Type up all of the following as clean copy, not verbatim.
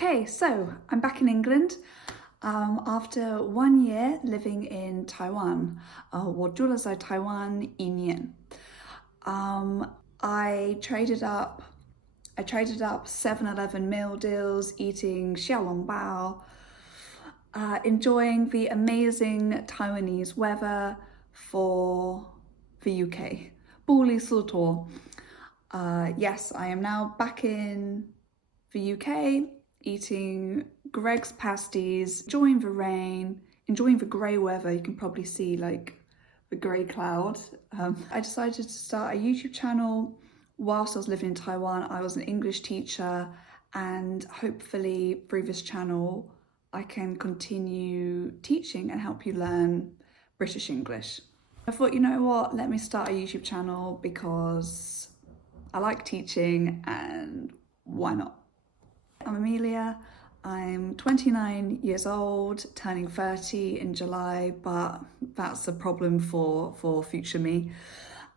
Okay, so I'm back in England after 1 year living in Taiwan. 我住了在台湾1年. I traded up 7-Eleven meal deals, eating xiaolongbao, enjoying the amazing Taiwanese weather for the UK. 不离速托. Yes, I am now back in the UK, eating Greg's pasties, enjoying the rain, enjoying the grey weather. You can probably see like the grey cloud. I decided to start a YouTube channel whilst I was living in Taiwan. I was an English teacher, and hopefully through this channel I can continue teaching and help you learn British English. I thought, you know what, let me start a YouTube channel because I like teaching and why not? I'm Amelia, I'm 29 years old, turning 30 in July, but that's a problem for future me.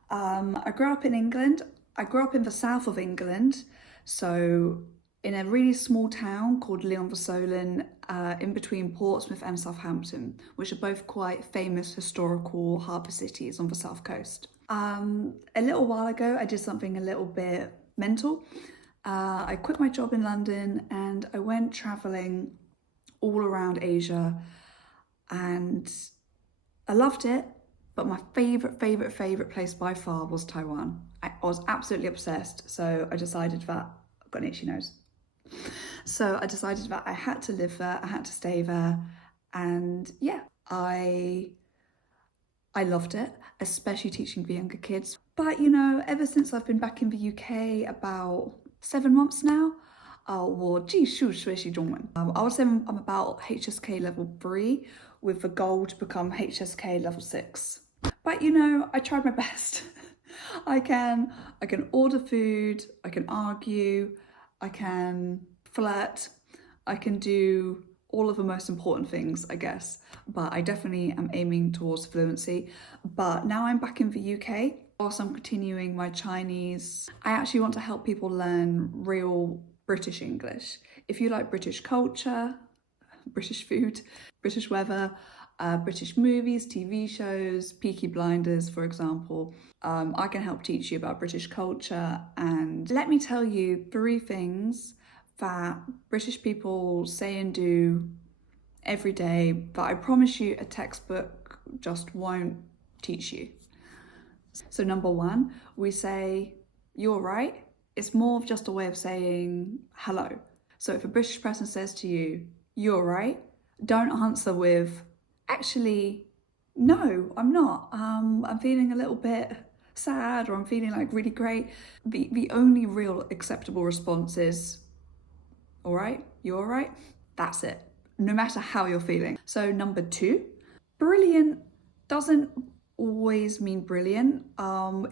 I grew up in England. I grew up in the south of England, so in a really small town called Lyon-Vesolen, in between Portsmouth and Southampton, which are both quite famous historical harbour cities on the south coast. A little while ago, I did something a little bit mental. I quit my job in London and I went travelling all around Asia, and I loved it, but my favourite place by far was Taiwan. I was absolutely obsessed, so I decided that I've got an itchy nose. So I decided that I had to live there, I had to stay there, and yeah, I loved it, especially teaching the younger kids. But you know, ever since I've been back in the UK about 7 months now, 我继续学习中文. I would say I'm about HSK level 3 with the goal to become HSK level 6. But you know, I tried my best. I can order food, I can argue, I can flirt, I can do all of the most important things, I guess, but I definitely am aiming towards fluency. But now I'm back in the UK, whilst I'm continuing my Chinese, I actually want to help people learn real British English. If you like British culture, British food, British weather, British movies, TV shows, Peaky Blinders, for example, I can help teach you about British culture. And let me tell you 3 things that British people say and do every day that I promise you a textbook just won't teach you. So number 1, we say, you're right. It's more of just a way of saying hello. So if a British person says to you, you're right, don't answer with, actually, no, I'm not. I'm feeling a little bit sad, or I'm feeling like really great. The only real acceptable response is, all right, you're all right, that's it, no matter how you're feeling. So number 2, brilliant doesn't always mean brilliant.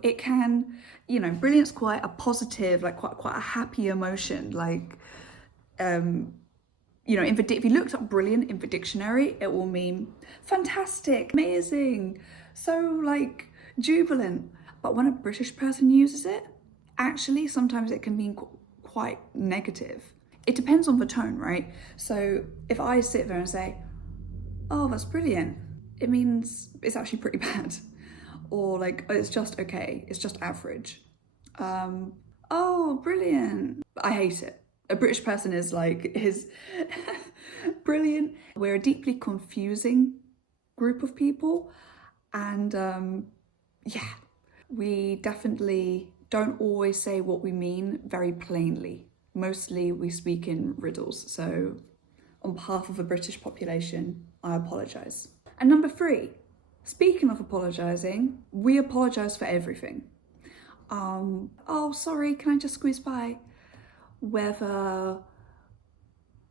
It can, you know, brilliant's quite a positive, like quite a happy emotion. Like, you know, if you looked up brilliant in the dictionary, it will mean fantastic, amazing, so like jubilant. But when a British person uses it, actually sometimes it can mean quite negative. It depends on the tone, right? So if I sit there and say, oh, that's brilliant, it means it's actually pretty bad. Or like, oh, it's just okay, it's just average. Oh, brilliant, I hate it. A British person is like, is brilliant. We're a deeply confusing group of people, and yeah, we definitely don't always say what we mean very plainly. Mostly we speak in riddles, so on behalf of the British population, I apologise. And number 3, speaking of apologising, we apologise for everything. Oh, sorry, can I just squeeze by? Whether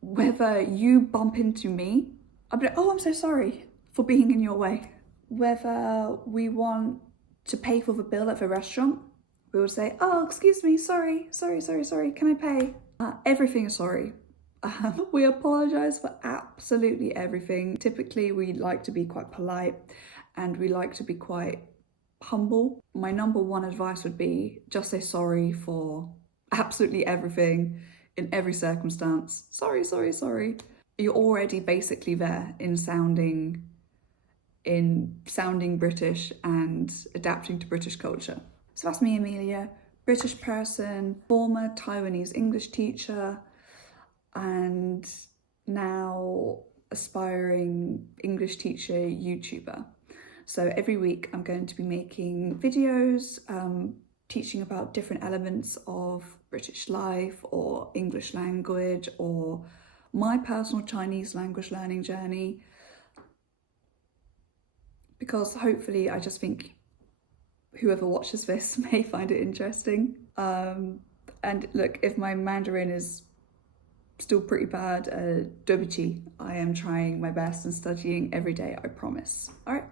you bump into me, I'll be like, oh, I'm so sorry for being in your way. Whether we want to pay for the bill at the restaurant, we will say, oh, excuse me, sorry, can I pay? Everything is sorry. We apologise for absolutely everything. Typically, we like to be quite polite and we like to be quite humble. My number 1 advice would be just say sorry for absolutely everything. in every circumstance. Sorry. You're already basically there in sounding British and adapting to British culture. So that's me, Amelia, British person, former Taiwanese English teacher, and now aspiring English teacher YouTuber. So every week I'm going to be making videos teaching about different elements of British life or English language or my personal Chinese language learning journey, because hopefully I just think whoever watches this may find it interesting. And look, if my Mandarin is still pretty bad, 对不起, I am trying my best and studying every day, I promise. All right.